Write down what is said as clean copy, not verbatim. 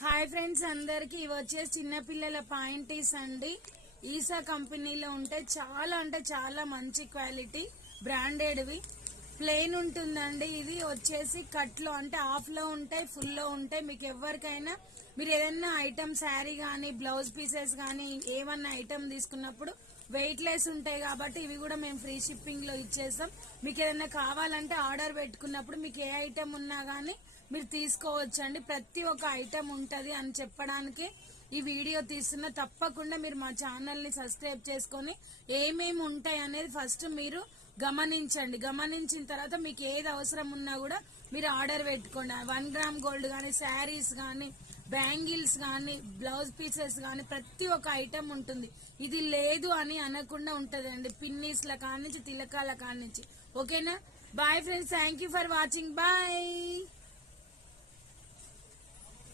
Hi friends అందరికి ఇవి వచ్చేసి చిన్నపిల్లల పాయింటీస్ అండి. ఈసా కంపెనీలో ఉంటే చాలా మంచి క్వాలిటీ బ్రాండెడ్వి. ప్లెయిన్ ఉంటుందండి. ఇది వచ్చేసి కట్ లో అంటే హాఫ్ లో ఉంటాయి, ఫుల్ లో ఉంటాయి. మీకు ఎవరికైనా మీరు ఏదైనా ఐటమ్ శారీ గానీ బ్లౌజ్ పీసెస్ గానీ ఏమన్నా ఐటమ్ తీసుకున్నప్పుడు వెయిట్ లెస్ ఉంటాయి కాబట్టి ఇవి కూడా మేము ఫ్రీ షిప్పింగ్ లో ఇచ్చేస్తాం. మీకు ఏదైనా కావాలంటే ఆర్డర్ పెట్టుకున్నప్పుడు మీకు ఏ ఐటమ్ ఉన్నా గానీ మీరు తీసుకోవచ్చండి. ప్రతి ఒక్క ఐటమ్ ఉంటది అని చెప్పడానికి ఈ వీడియో తీస్తున్నా. తప్పకుండా మీరు మా ఛానల్ ని సబ్స్క్రైబ్ చేసుకొని ఏమేమి ఉంటాయి అనేది ఫస్ట్ మీరు గమనించండి. గమనించిన తర్వాత మీకు ఏది అవసరం ఉన్నా కూడా మీరు ఆర్డర్ పెట్టుకోండి. 1 గ్రామ్ గోల్డ్ గానీ, శారీస్ గానీ, బ్యాంగిల్స్ గానీ, బ్లౌజ్ పీసెస్ గానీ ప్రతి ఒక్క ఐటమ్ ఉంటుంది. ఇది లేదు అని అనకుండా ఉంటదండి. పిన్నీస్ల కానించి తిలకాల కానించి. ఓకేనా? Bye friends, thank you for watching. Bye.